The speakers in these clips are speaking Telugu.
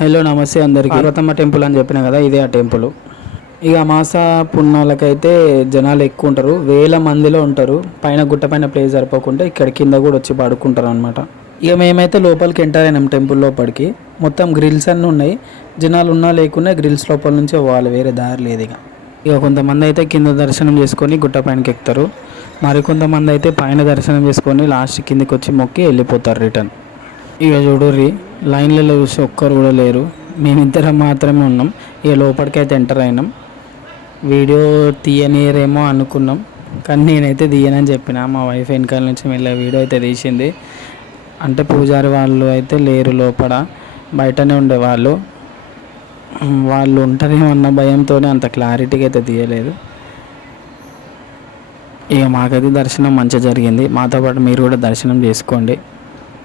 హలో నమస్తే అందరికీ. పార్వతమ్మ టెంపుల్ అని చెప్పిన కదా, ఇదే ఆ టెంపుల్. ఇక అమాస పున్నాలకైతే జనాలు ఎక్కువ ఉంటారు, వేల మందిలో ఉంటారు. పైన గుట్ట పైన ప్లేస్ సరిపోకుండా ఇక్కడ కింద కూడా వచ్చి పడుకుంటారు అనమాట. ఇక మేమైతే లోపలికి ఎంటర్ అయినాం టెంపుల్ లోపలికి. మొత్తం గ్రిల్స్ అన్నీ ఉన్నాయి, జనాలు ఉన్నా లేకున్నా గ్రిల్స్ లోపల నుంచి పోవాలి, వేరే దారి లేదు. ఇక కొంతమంది అయితే కింద దర్శనం చేసుకొని గుట్ట పైనకి ఎక్కుతారు, మరికొంతమంది అయితే పైన దర్శనం చేసుకొని లాస్ట్ కిందికి వచ్చి మొక్కి వెళ్ళిపోతారు రిటర్న్. ఇక చూడుర్రి, లైన్లలో చూసి ఒక్కరు కూడా లేరు, మేమిద్దరం మాత్రమే ఉన్నాం. ఇక లోపలికి అయితే ఎంటర్ అయినాం. వీడియో తీయనీయరేమో అనుకున్నాం, కానీ నేనైతే తీయనని చెప్పిన. మా వైఫ్ వెనకాల నుంచి మెల్ల వీడియో అయితే తీసింది. అంటే పూజారి వాళ్ళు అయితే లేరు లోపల, బయటనే ఉండేవాళ్ళు. వాళ్ళు ఉంటారేమో అన్న భయంతోనే అంత క్లారిటీగా అయితే తీయలేదు. ఇక మాకైతే దర్శనం మంచిగా జరిగింది. మాతో పాటు మీరు కూడా దర్శనం చేసుకోండి.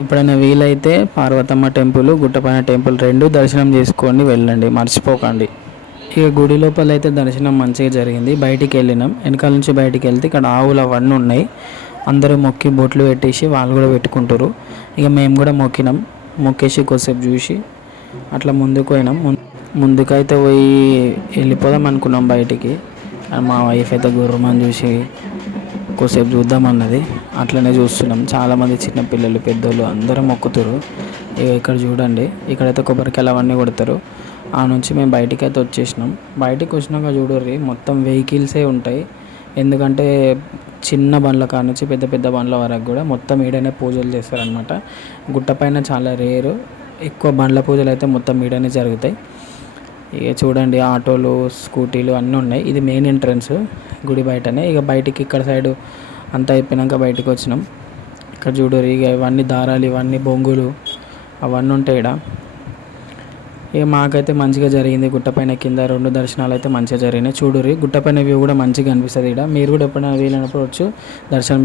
ఎప్పుడైనా వీలైతే పార్వతమ్మ టెంపుల్, గుట్టపైన టెంపుల్ రెండు దర్శనం చేసుకొని వెళ్ళండి, మర్చిపోకండి. ఇక గుడి లోపల అయితే దర్శనం మంచిగా జరిగింది. బయటికి వెళ్ళినాం, వెనకాల నుంచి బయటికి వెళ్తే ఇక్కడ ఆవులు అవన్నీ ఉన్నాయి. అందరూ మొక్కి బొట్లు పెట్టేసి వాళ్ళు కూడా పెట్టుకుంటారు. ఇక మేము కూడా మొక్కినాం, మొక్కేసి కొద్దిసేపు చూసి అట్లా ముందుకు పోయినాం. ముందుకైతే పోయి వెళ్ళిపోదాం అనుకున్నాం బయటికి. మా వైఫ్ అయితే గుర్రమని చూసి కొద్దిసేపు చూద్దామన్నది. అట్లనే చూస్తున్నాం. చాలామంది చిన్నపిల్లలు, పెద్దోళ్ళు అందరూ మొక్కుతారు. ఇక ఇక్కడ చూడండి, ఇక్కడైతే కొబ్బరికాయలు అవన్నీ కొడతారు. ఆ నుంచి మేము బయటికి అయితే వచ్చేసినాం. బయటికి వచ్చినాక చూడర్రి, మొత్తం వెహికల్సే ఉంటాయి. ఎందుకంటే చిన్న బండ్ల కాడ నుంచి పెద్ద పెద్ద బండ్ల వరకు కూడా మొత్తం ఈడనే పూజలు చేస్తారనమాట. గుట్ట పైన చాలా రేరు, ఎక్కువ బండ్ల పూజలు అయితే మొత్తం ఈడనే జరుగుతాయి. ఇక చూడండి, ఆటోలు, స్కూటీలు అన్నీ ఉన్నాయి. ఇది మెయిన్ ఎంట్రన్స్ గుడి బయటనే. ఇక బయటికి ఇక్కడ సైడు అంతా అయిపోయినాక బయటకు వచ్చినాం. ఇక్కడ చూడరు, ఇక ఇవన్నీ దారాలు, ఇవన్నీ బొంగులు అవన్నీ ఉంటాయి ఇక్కడ. ఇక మాకైతే మంచిగా జరిగింది. గుట్టపైన కింద రెండు దర్శనాలు అయితే మంచిగా జరిగినాయి. చూడుర్రి, గుట్టపైన వ్యూ కూడా మంచిగా అనిపిస్తుంది ఇక్కడ. మీరు కూడా ఎప్పుడైనా వీలైనప్పుడు వచ్చు దర్శనం